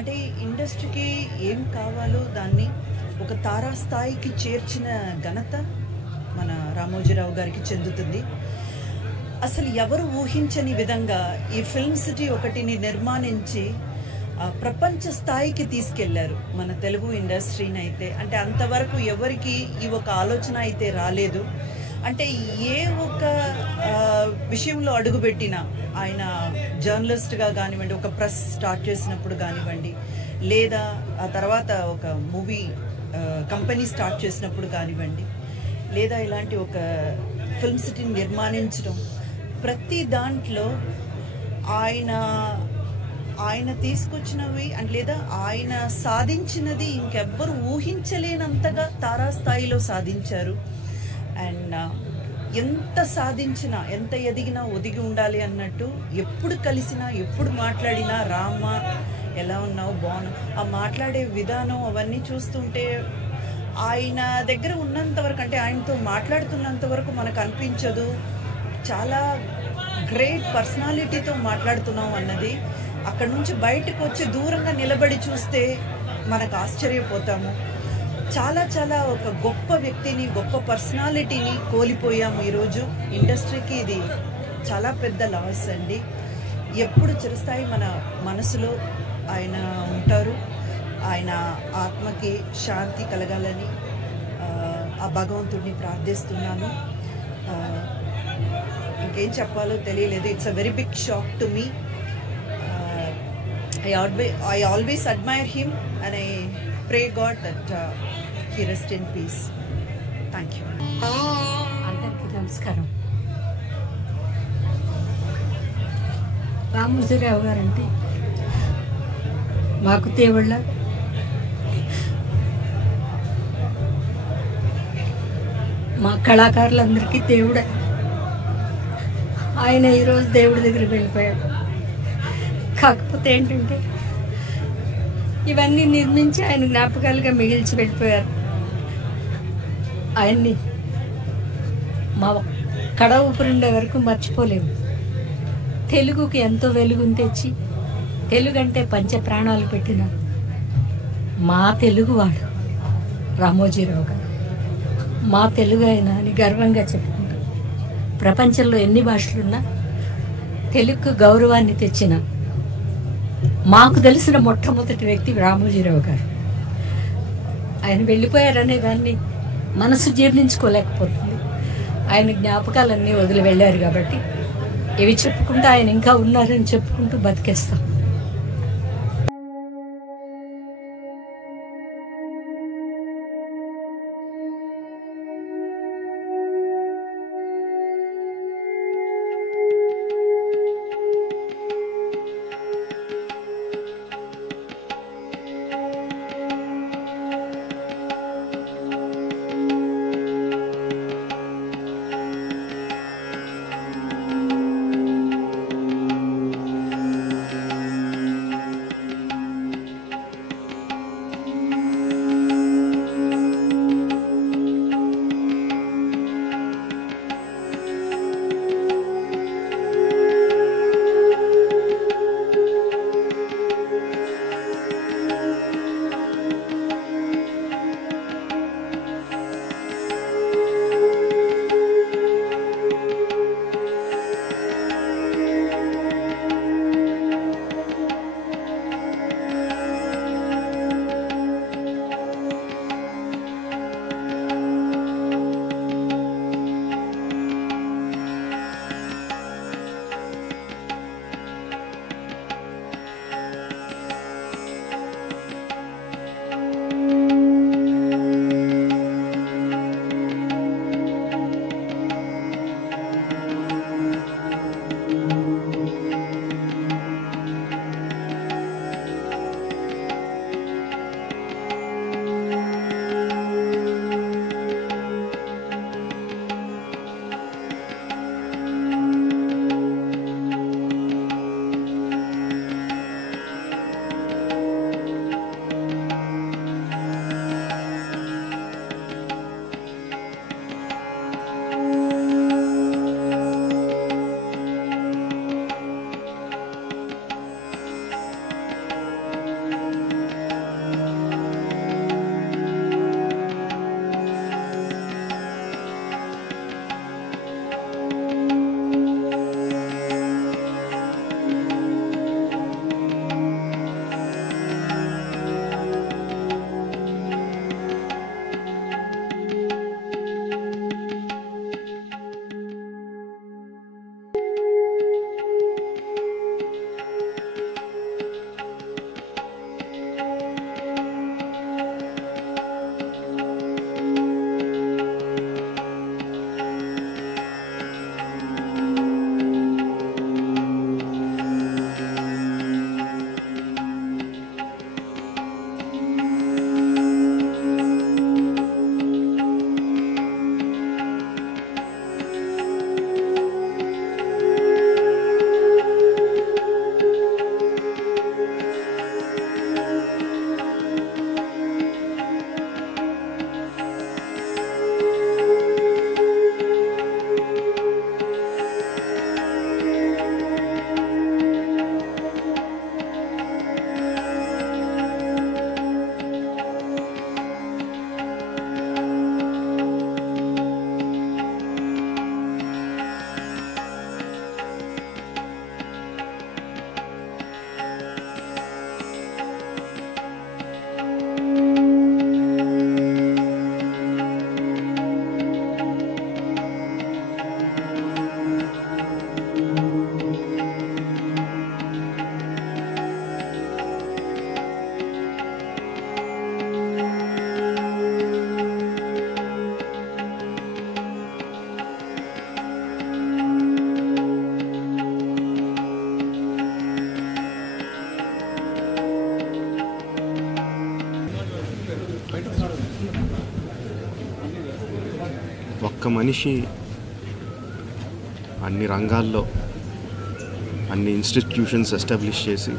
అంటే ఇండస్ట్రీకి ఏం కావాలో దాన్ని ఒక తారాస్థాయికి చేర్చిన ఘనత మన రామోజీరావు గారికి చెందుతుంది. అసలు ఎవరు ఊహించని విధంగా ఈ ఫిల్మ్ సిటీ ఒకటిని నిర్మాణించి ప్రపంచ స్థాయికి తీసుకెళ్లారు మన తెలుగు ఇండస్ట్రీని. అయితే అంటే అంతవరకు ఎవరికి ఈ ఒక ఆలోచన అయితే రాలేదు. అంటే ఏ ఒక విషయంలో అడుగుపెట్టినా ఆయన జర్నలిస్ట్గా కానివ్వండి, ఒక ప్రెస్ స్టార్ట్ చేసినప్పుడు కానివ్వండి, లేదా ఆ తర్వాత ఒక మూవీ కంపెనీ స్టార్ట్ చేసినప్పుడు కానివ్వండి, లేదా ఇలాంటి ఒక ఫిల్మ్ సిటీని నిర్మాణించడం, ప్రతి దాంట్లో ఆయన తీసుకొచ్చినవి అంటే లేదా ఆయన సాధించినది ఇంకెవ్వరు ఊహించలేనంతగా తారాస్థాయిలో సాధించారు. అండ్ ఎంత సాధించినా, ఎంత ఎదిగినా ఒదిగి ఉండాలి అన్నట్టు ఎప్పుడు కలిసినా, ఎప్పుడు మాట్లాడినా రామ ఎలా ఉన్నావు, బాగున్నావు, ఆ మాట్లాడే విధానం అవన్నీ చూస్తుంటే ఆయన దగ్గర ఉన్నంత వరకు, అంటే ఆయనతో మాట్లాడుతున్నంత వరకు మనకు అనిపించదు చాలా గ్రేట్ పర్సనాలిటీతో మాట్లాడుతున్నాం అన్నది. అక్కడ నుంచి బయటకు వచ్చి దూరంగా నిలబడి చూస్తే మనకు ఆశ్చర్యపోతాము. చాలా చాలా ఒక గొప్ప వ్యక్తిని, గొప్ప పర్సనాలిటీని కోల్పోయాము ఈరోజు. ఇండస్ట్రీకి ఇది చాలా పెద్ద లాస్ అండి. ఎప్పుడు చిరస్థాయి మన మనసులో ఆయన ఉంటారు. ఆయన ఆత్మకి శాంతి కలగాలని ఆ భగవంతుడిని ప్రార్థిస్తున్నాను. ఇంకేం చెప్పాలో తెలియలేదు. It's a very big shock to me. I always admire him and I pray God that he rest in peace. Thank you. అందరికీ నమస్కారం. రామోజీరావు గారంటే మాకు దేవుళ్ళ, మా కళాకారులందరికీ దేవుడే. ఆయన ఈరోజు దేవుడి దగ్గరికి వెళ్ళిపోయాడు. కాకపోతే ఏంటంటే ఇవన్నీ నిర్మించి ఆయన జ్ఞాపకాలుగా మిగిల్చి వెళ్ళిపోయారు. ఆయన్ని మా కడ ఊపిరిండే వరకు మర్చిపోలేము. తెలుగుకి ఎంతో వెలుగుని తెచ్చి, తెలుగంటే పంచ ప్రాణాలు పెట్టిన మా తెలుగువాడు రామోజీరావు గారు. మా తెలుగు ఆయన అని గర్వంగా చెప్పుకుంటాం. ప్రపంచంలో ఎన్ని భాషలున్నా తెలుగుకు గౌరవాన్ని తెచ్చిన మాకు తెలిసిన మొట్టమొదటి వ్యక్తి రామోజీరావు గారు. ఆయన వెళ్ళిపోయారనే దాన్ని మనసు జీర్ణించుకోలేకపోతుంది. ఆయన జ్ఞాపకాలన్నీ వదిలి వెళ్ళారు కాబట్టి ఇవి చెప్పుకుంటూ ఆయన ఇంకా ఉన్నారని చెప్పుకుంటూ బతికేస్తాం. మనిషి అన్ని రంగాల్లో అన్ని ఇన్స్టిట్యూషన్స్ ఎస్టాబ్లిష్ చేసి,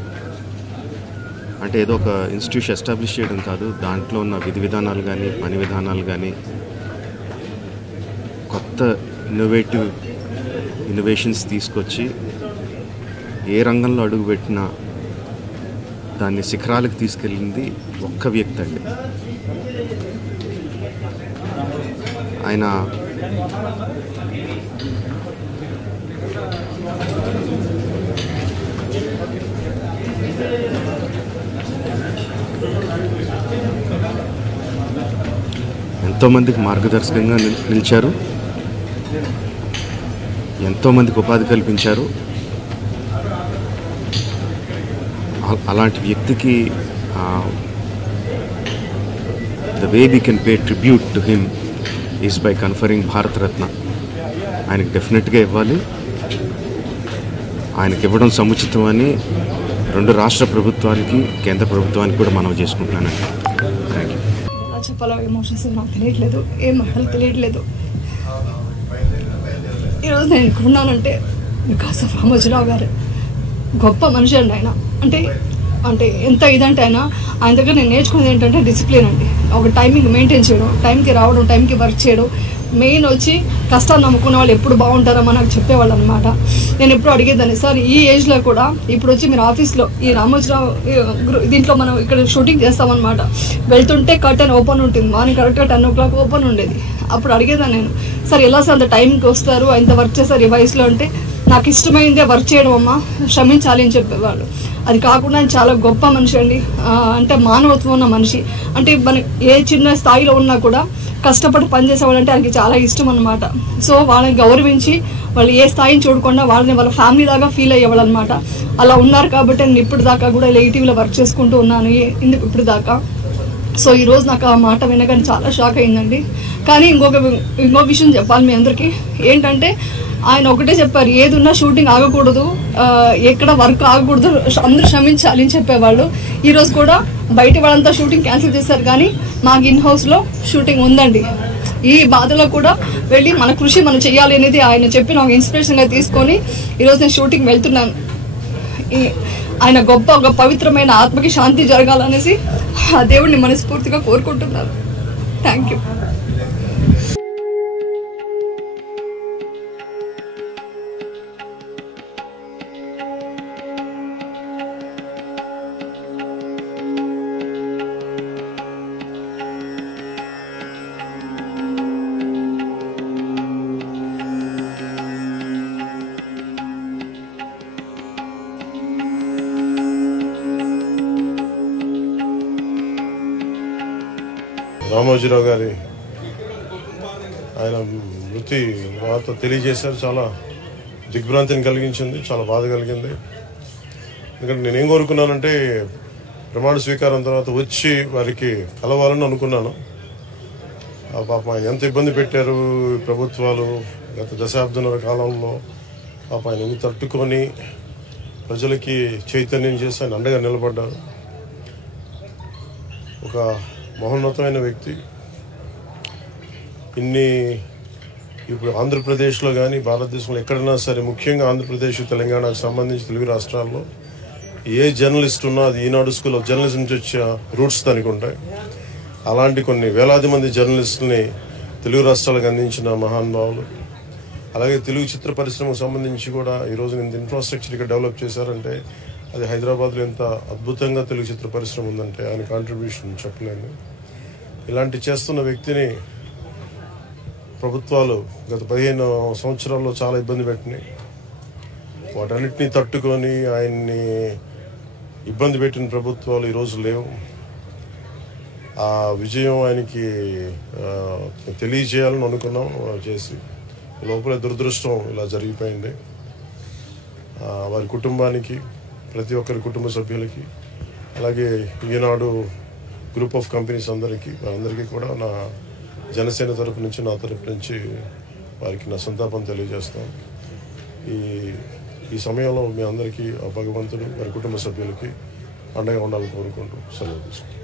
అంటే ఏదో ఒక ఇన్స్టిట్యూషన్ ఎస్టాబ్లిష్ చేయడం కాదు, దాంట్లో ఉన్న విధి విధానాలు కానీ పని విధానాలు కానీ కొత్త ఇన్నోవేషన్స్ తీసుకొచ్చి ఏ రంగంలో అడుగుపెట్టినా దాన్ని శిఖరాలకు తీసుకెళ్ళింది ఒక్క వ్యక్తి అండి. ఆయన ఎంతోమందికి మార్గదర్శకంగా నిలిచారు, ఎంతోమందికి ఉపాధి కల్పించారు. అలాంటి వ్యక్తికి the way we can pay tribute to him is by conferring Bharat Ratna. ఆయనకి డెఫినెట్గా ఇవ్వాలి. ఆయనకి ఇవ్వడం సముచితం అని 2 రాష్ట్ర ప్రభుత్వానికి కేంద్ర ప్రభుత్వానికి కూడా మనవి చేసుకుంటున్నానండి. Thank you. ఎలా చెప్పాలో ఎమోషన్స్ నాకు తెలియట్లేదు, ఏం మాటలు తెలియట్లేదు. ఈరోజు నేను ఇక్కడ ఉన్నానంటే బికాస్ ఆఫ్ రామోజీరావు గారు. గొప్ప మనిషి అండి ఆయన. అంటే ఎంత ఇదంటే ఆయన దగ్గర నేను నేర్చుకునేది ఏంటంటే డిసిప్లిన్ అండి. ఒక టైమింగ్ మెయింటైన్ చేయడం, టైంకి రావడం, టైంకి వర్క్ చేయడం. మెయిన్ వచ్చి కష్టాన్ని నమ్ముకునే వాళ్ళు ఎప్పుడు బాగుంటారో నాకు చెప్పేవాళ్ళు అనమాట. నేను ఎప్పుడు అడిగేదాన్ని, సార్ ఈ ఏజ్లో కూడా ఇప్పుడు వచ్చి మీరు ఆఫీస్లో ఈ రామోజీరావు దీంట్లో మనం ఇక్కడ షూటింగ్ చేస్తామన్నమాట. వెళ్తుంటే కర్టెన్ ఓపెన్ ఉంటుంది, మార్నింగ్ కరెక్ట్గా 10 o'clock ఓపెన్ ఉండేది. అప్పుడు అడిగేదాన్ని నేను, సార్ ఎలా సార్ అంత టైంకి వస్తారు, ఇంత వర్క్ చేస్తారు ఈ వయసులో అంటే, నాకు ఇష్టమైందే వర్క్ చేయడం అమ్మా, శ్రమించాలి అని చెప్పేవాళ్ళు. అది కాకుండా చాలా గొప్ప మనిషి అండి. అంటే మానవత్వం ఉన్న మనిషి. అంటే మన ఏ చిన్న స్థాయిలో ఉన్నా కూడా కష్టపడి పనిచేసేవాళ్ళంటే ఆయనకి చాలా ఇష్టం అనమాట. సో వాళ్ళని గౌరవించి వాళ్ళు ఏ స్థాయిని చూడకుండా వాళ్ళని వాళ్ళ ఫ్యామిలీ దాకా ఫీల్ అయ్యేవాళ్ళు అనమాట. అలా ఉన్నారు కాబట్టి నేను ఇప్పుడు దాకా కూడా ఇలా ఈటీవీలో వర్క్ చేసుకుంటూ ఉన్నాను ఇప్పుడు దాకా. సో ఈరోజు నాకు ఆ మాట వినగానే చాలా షాక్ అయిందండి. కానీ ఇంకో విషయం చెప్పాలి మీ అందరికీ ఏంటంటే, ఆయన ఒకటే చెప్పారు, ఏదున్నా షూటింగ్ ఆగకూడదు, ఎక్కడ వర్క్ ఆగకూడదు, అందరూ శ్రమించాలి అని చెప్పేవాళ్ళు. ఈరోజు కూడా బయట వాళ్ళంతా షూటింగ్ క్యాన్సిల్ చేశారు, కానీ మాకు ఇన్ హౌస్లో షూటింగ్ ఉందండి. ఈ బాధలో కూడా వెళ్ళి మన కృషి మనం చేయాలి అనేది ఆయన చెప్పి నాకు ఇన్స్పిరేషన్గా తీసుకొని ఈరోజు నేను షూటింగ్ వెళ్తున్నాను. ఆయన ఒక పవిత్రమైన ఆత్మకి శాంతి జరగాలనేసి ఆ దేవుడిని మనస్ఫూర్తిగా కోరుకుంటున్నాను. Thank you. రామోజీరావు గారి ఆయన వృత్తి మాతో తెలియజేశారు. చాలా దిగ్భ్రాంతిని కలిగించింది, చాలా బాధ కలిగింది. ఎందుకంటే నేనేం కోరుకున్నానంటే, ప్రమాణ స్వీకారం తర్వాత వచ్చి వారికి కలవాలని అనుకున్నాను. పాప ఆయన ఎంత ఇబ్బంది పెట్టారు ప్రభుత్వాలు గత దశాబ్దాల కాలంలో. పాప ఆయన ఎన్ని తట్టుకొని ప్రజలకి చైతన్యం చేసి ఆయన అండగా నిలబడ్డారు. ఒక మహోన్నతమైన వ్యక్తి. ఇప్పుడు ఆంధ్రప్రదేశ్లో కానీ భారతదేశంలో ఎక్కడైనా సరే, ముఖ్యంగా ఆంధ్రప్రదేశ్ తెలంగాణకు సంబంధించి తెలుగు రాష్ట్రాల్లో ఏ జర్నలిస్ట్ ఉన్నా అది ఈనాడు స్కూల్ ఆఫ్ జర్నలిజం నుంచి వచ్చే రూట్స్ దానికి ఉంటాయి. అలాంటి కొన్ని వేలాది మంది జర్నలిస్టుల్ని తెలుగు రాష్ట్రాలకు అందించిన మహానుభావులు. అలాగే తెలుగు చిత్ర పరిశ్రమకు సంబంధించి కూడా ఈరోజు ఇంత ఇన్ఫ్రాస్ట్రక్చర్ ఇక్కడ డెవలప్ చేశారంటే అది హైదరాబాద్లో ఎంత అద్భుతంగా తెలుగు చిత్ర పరిశ్రమ ఉందంటే ఆయన కాంట్రిబ్యూషన్ చెప్పలేను. ఇలాంటి చేస్తున్న వ్యక్తిని ప్రభుత్వాలు గత 15 సంవత్సరాల్లో చాలా ఇబ్బంది పెట్టినాయి. వాటన్నిటినీ తట్టుకొని ఆయన్ని ఇబ్బంది పెట్టిన ప్రభుత్వాలు ఈరోజు లేవు. ఆ విజయం ఆయనకి తెలియజేయాలని అనుకున్నాం, చేసి లోపల దురదృష్టం ఇలా జరిగిపోయింది. వారి కుటుంబానికి, ప్రతి ఒక్కరి కుటుంబ సభ్యులకి, అలాగే ఈనాడు గ్రూప్ ఆఫ్ కంపెనీస్ వారందరికీ కూడా నా జనసేన తరపు నుంచి, నా తరపు నుంచి వారికి నా సంతాపం తెలియజేస్తాం. ఈ సమయంలో మీ అందరికీ భగవంతుడు వారి కుటుంబ సభ్యులకి అండగా ఉండాలని కోరుకుంటూ సెలవు తీసుకుంటాం.